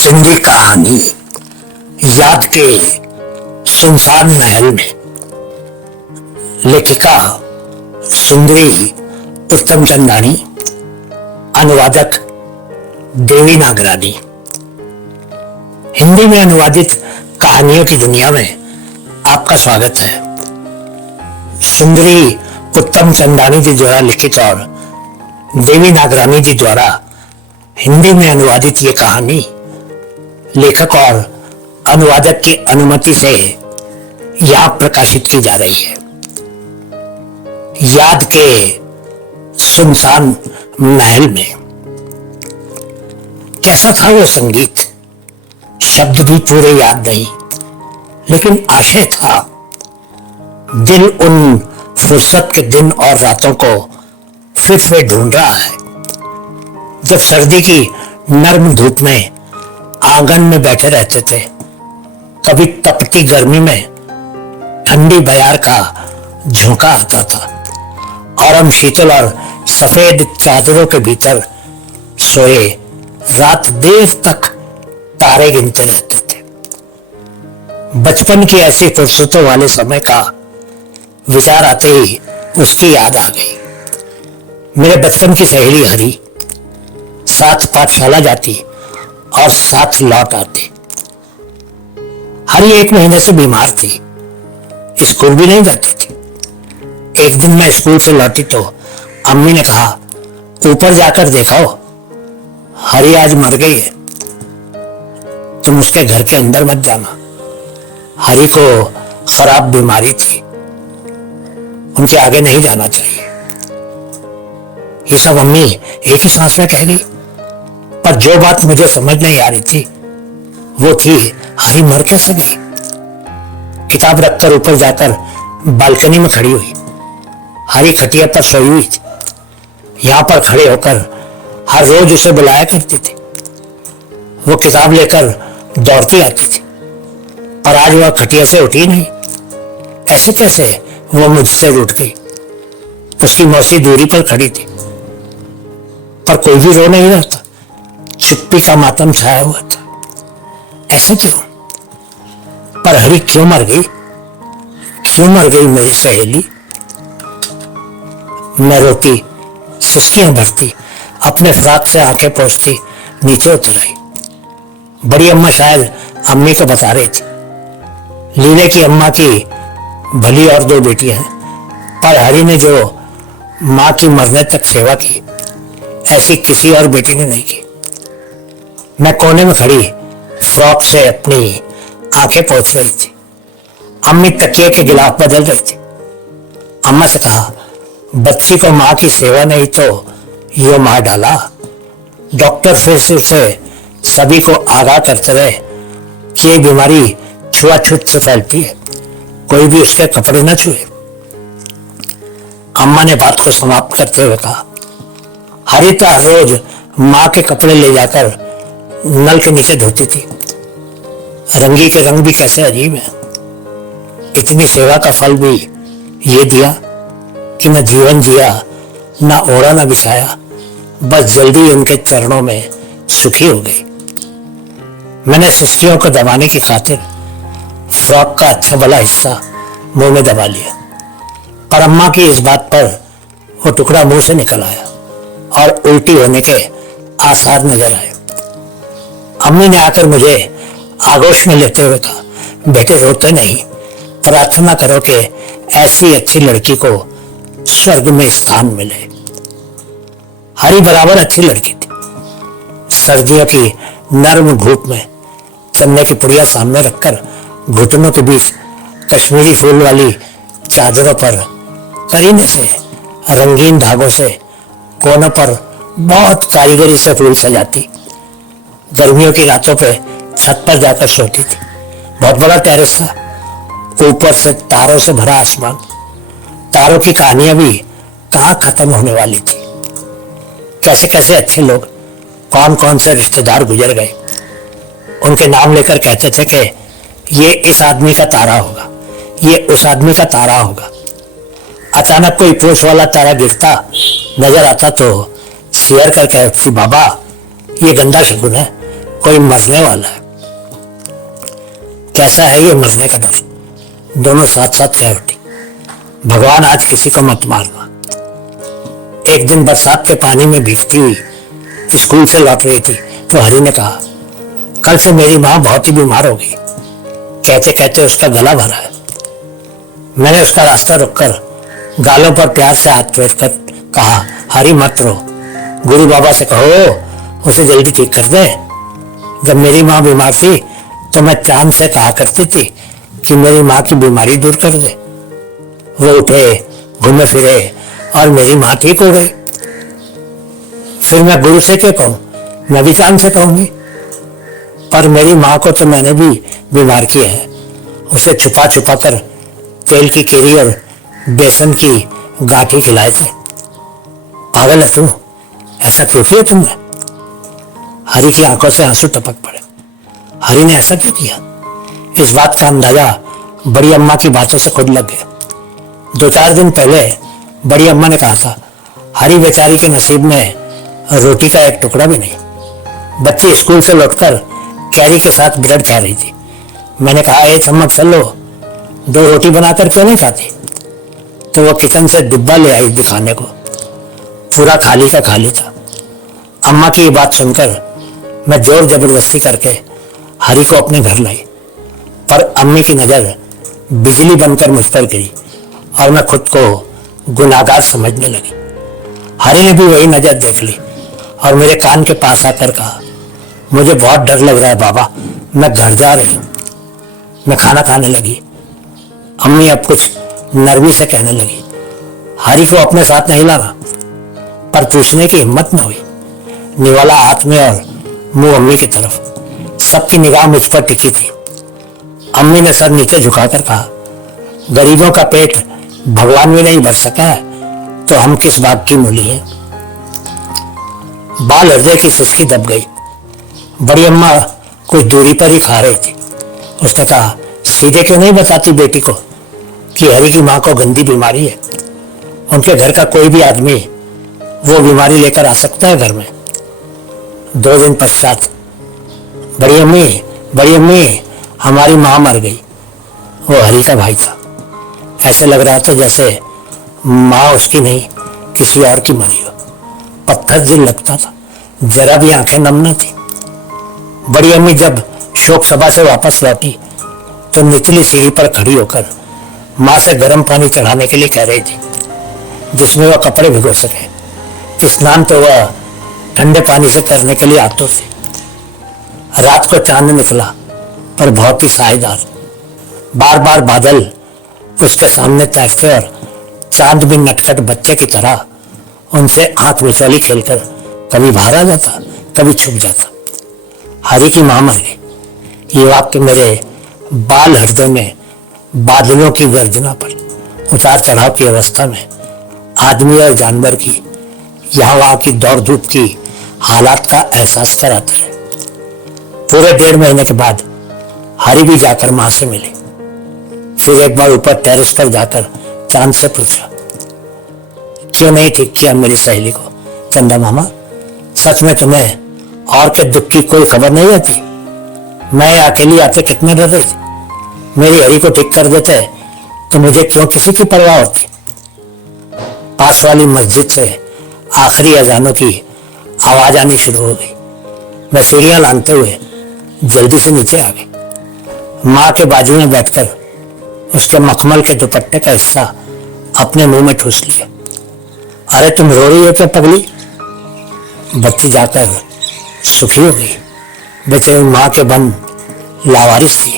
सुंदरी कहानी। याद के सुनसान महल में। लेखिका सुंदरी उत्तम चंदानी, अनुवादक देवी नागरानी। हिंदी में अनुवादित कहानियों की दुनिया में आपका स्वागत है। सुंदरी उत्तम चंदानी जी द्वारा लिखित और देवी नागरानी जी द्वारा हिंदी में अनुवादित ये कहानी लेखक और अनुवादक की अनुमति से यहां प्रकाशित की जा रही है। याद के सुनसान महल में। कैसा था वो संगीत? शब्द भी पूरे याद नहीं, लेकिन आशय था। दिल उन फुर्सत के दिन और रातों को फिर से ढूंढ रहा है, जब सर्दी की नर्म धूप में आंगन में बैठे रहते थे। कभी तपती गर्मी में ठंडी बयार का झोंका आता था और हम शीतल और सफेद चादरों के भीतर सोए रात देर तक तारे गिनते रहते थे। बचपन की ऐसी फुर्सतों वाले समय का विचार आते ही उसकी याद आ गई। मेरे बचपन की सहेली हरी साथ पाठशाला जाती और साथ लौट आती। हरी 1 महीने से बीमार थी, स्कूल भी नहीं जाती थी। एक दिन मैं स्कूल से लौटी तो अम्मी ने कहा, ऊपर जाकर देखो, हरी आज मर गई है, तुम उसके घर के अंदर मत जाना। हरी को खराब बीमारी थी, उनके आगे नहीं जाना चाहिए। ये सब अम्मी एक ही सांस में कह गई, पर जो बात मुझे समझ नहीं आ रही थी वो थी, हरी मर कैसे गई। किताब रखकर ऊपर जाकर बालकनी में खड़ी हुई। हरी खटिया पर सोई हुई थी। यहां पर खड़े होकर हर रोज उसे बुलाया करती थी। वो किताब लेकर दौड़ती आती थी, पर आज वह खटिया से उठी नहीं। ऐसे कैसे वो मुझसे रूठ गई। उसकी मौसी दूरी पर खड़ी थी, पर कोई भी रो नहीं रहा था। चुप्पी का मातम छाया हुआ था। ऐसे क्यों? पर हरी क्यों मर गई? क्यों मर गई मेरी सहेली? मैं रोती, सुस्तियां भरती, अपने फ्रॉक से आंखें पोंछती नीचे उतर आई। बड़ी अम्मा शायद अम्मी को बता रही थी। लीले की अम्मा की भली और 2 बेटियां हैं, पर हरी ने जो मां की मरने तक सेवा की, ऐसी किसी और बेटी ने नहीं की। मैं कोने में खड़ी फ्रॉक से अपनी आंखें पोंछ रही थी। अम्मी तकिए के गिलाफ बदल रही थी। अम्मा से कहा, बच्ची को मां की सेवा नहीं तो ये मार डाला। डॉक्टर फिर से उसे सभी को आगाह करते रहे कि ये बीमारी छुआछूत से फैलती है, कोई भी उसके कपड़े न छुए। अम्मा ने बात को समाप्त करते हुए कहा, हरी तो हर रोज मां के कपड़े ले जाकर नल के नीचे धोती थी। रंगी के रंग भी कैसे अजीब है। इतनी सेवा का फल भी ये दिया कि न जीवन जिया, न ओढ़ा न बिछाया, बस जल्दी उनके चरणों में सुखी हो गई। मैंने सुस्तियों को दबाने की खातिर फ्रॉक का अच्छा भला हिस्सा मुंह में दबा लिया, पर अम्मा की इस बात पर वो टुकड़ा मुंह से निकल आया और उल्टी होने के आसार नजर आए। अम्मी ने आकर मुझे आगोश में लेते हुए कहा, बेटे रोते नहीं, प्रार्थना करो कि ऐसी अच्छी लड़की को स्वर्ग में स्थान मिले। हरी बराबर अच्छी लड़की थी। सर्दियों की नर्म धूप में चन्ने की पुड़िया सामने रखकर घुटनों के बीच कश्मीरी फूल वाली चादरों पर करीने से रंगीन धागों से कोनों पर बहुत कारीगरी से फूल सजाती। गर्मियों की रातों पे छत पर जाकर सोती थी। बहुत बड़ा टेरेस था, ऊपर से तारों से भरा आसमान। तारों की कहानियां भी कहां खत्म होने वाली थी। कैसे कैसे अच्छे लोग, कौन कौन से रिश्तेदार गुजर गए। उनके नाम लेकर कहते थे कि ये इस आदमी का तारा होगा, ये उस आदमी का तारा होगा। अचानक कोई पोष वाला तारा गिरता नजर आता तो शेयर कर कहती, बाबा ये गंदा शगुन है, कोई मरने वाला है। कैसा है ये मरने का डर? दोनों साथ साथ कह उठी, भगवान आज किसी को मत मारना। एक दिन बरसात के पानी में भीगती हुई स्कूल से लौट रही थी तो हरि ने कहा, कल से मेरी माँ बहुत ही बीमार हो गई। कहते कहते उसका गला भरा है। मैंने उसका रास्ता रोककर गालों पर प्यार से हाथ फेरकर कहा, हरि मत रो, गुरु बाबा से कहो उसे जल्दी ठीक कर दे। जब मेरी माँ बीमार थी तो मैं चांद से कहा करती थी कि मेरी माँ की बीमारी दूर कर दे। वो उठे, घूमे फिरे और मेरी माँ ठीक हो गई। फिर मैं गुरु से क्या कहूँ, मैं भी चांद से कहूंगी। पर मेरी माँ को तो मैंने भी बीमार किया है। उसे छुपा छुपा कर तेल की केरी और बेसन की गांठी खिलाए थे। पागल है तू, ऐसा क्यों किया तुमने? हरि की आंखों से आंसू टपक पड़े। हरि ने ऐसा क्यों किया? इस बात का अंदाजा बड़ी अम्मा की बातों से खुद लग गया। 2-4 दिन पहले बड़ी अम्मा ने कहा था, हरि बेचारी के नसीब में रोटी का एक टुकड़ा भी नहीं। बच्ची स्कूल से लौटकर कैरी के साथ ब्रेड खा रही थी। मैंने कहा, एक चम्मच चल लो, 2 रोटी बनाकर क्यों नहीं खाती? तो वो किचन से डिब्बा ले आई दिखाने को। पूरा खाली का खाली था। अम्मा की ये बात सुनकर मैं जोर जबरदस्ती करके हरि को अपने घर लाई, पर अम्मी की नजर बिजली बनकर मुझ पर गिरी और मैं खुद को गुनाहगार समझने लगी। हरि ने भी वही नजर देख ली और मेरे कान के पास आकर कहा, मुझे बहुत डर लग रहा है बाबा, मैं घर जा रही हूं। मैं खाना खाने लगी। अम्मी अब कुछ नरमी से कहने लगी, हरि को अपने साथ नहीं लाना। पर पूछने की हिम्मत न हुई। निवाला हाथ में और मुंह अम्मी की तरफ। सबकी निगाह मुझ पर टिकी थी। अम्मी ने सर नीचे झुकाकर कहा, गरीबों का पेट भगवान भी नहीं भर सका है तो हम किस बात की मूली है। बाल हृदय की सिसकी दब गई। बड़ी अम्मा कुछ दूरी पर ही खा रही थी। उसने कहा, सीधे क्यों नहीं बताती बेटी को कि हरि की माँ को गंदी बीमारी है? उनके घर का कोई भी आदमी वो बीमारी लेकर आ सकता है घर में। 2 दिन पश्चात, बड़ी अम्मी हमारी माँ मर गई। वो हरि का भाई था। ऐसे लग रहा था जैसे माँ उसकी नहीं किसी और की मरी हो। पत्थर दिल लगता था, जरा भी आंखें नम न थी। बड़ी अम्मी जब शोक सभा से वापस लौटी तो निचली सीढ़ी पर खड़ी होकर माँ से गर्म पानी चढ़ाने के लिए कह रही थी, जिसमें वह कपड़े भिगो सके। स्नान तो वह ठंडे पानी से करने के लिए आतुर थी। रात को चांद निकला, पर बहुत ही सायेदार। बार बार बादल उसके सामने तैरते और चांद भी नटखट बच्चे की तरह उनसे आंख मिचौली खेलकर कभी बाहर आ जाता, कभी छुप जाता। हरि की मां मर गई। ये वाक्य मेरे बाल हृदय में बादलों की गर्जना पर उतार चढ़ाव की अवस्था में आदमी और जानवर की यहाँ वहां की दौड़ धूप की हालात का एहसास कराते रहे। पूरे 1.5 महीने के बाद हरि भी जाकर मां से मिली। फिर एक बार ऊपर टेरेस पर जाकर चांद से पूछा, क्यों नहीं ठीक किया मेरी सहेली को? चंदा मामा, सच में तुम्हें और के दुख की कोई खबर नहीं रहती? मैं अकेली आते कितने डर रही थी। मेरी हरि को ठीक कर देते तो मुझे क्यों किसी की परवाह होती। पास वाली मस्जिद से आखिरी अजानों की आवाज आनी शुरू हो गई। मैं सीढ़ियां लांघते हुए जल्दी से नीचे आ गई। माँ के बाजू में बैठकर उसके मखमल के दुपट्टे का हिस्सा अपने मुंह में ठूस लिया। अरे तुम रो रही हो क्या पगली? बच्ची जाकर सुखी हो गई। बेचारी माँ के बन लावारिस थी,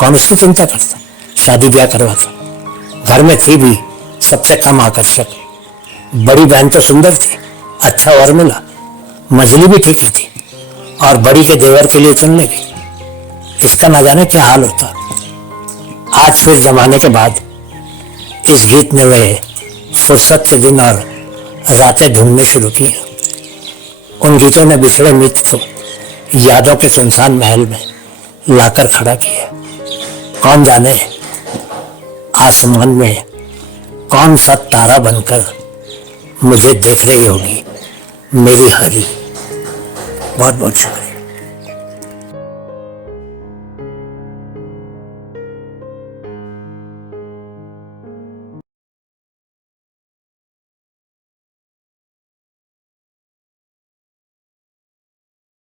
कौन उसकी चिंता करता? शादी ब्याह करवाता। घर में थी भी सबसे कम आकर्षक। बड़ी बहन तो सुंदर थी, अच्छा वर मिला, मजली भी ठीक ही थी और बड़ी के देवर के लिए चुन ले गई। इसका ना जाने क्या हाल होता। आज फिर जमाने के बाद इस गीत ने वे फुर्सत के दिन और रातें ढूंढने शुरू की। उन गीतों ने बिछड़े मित्र को यादों के सुनसान महल में लाकर खड़ा किया। कौन जाने आसमान में कौन सा तारा बनकर मुझे देख रही होगी मेरी हरि। बहुत बहुत शुक्रिया।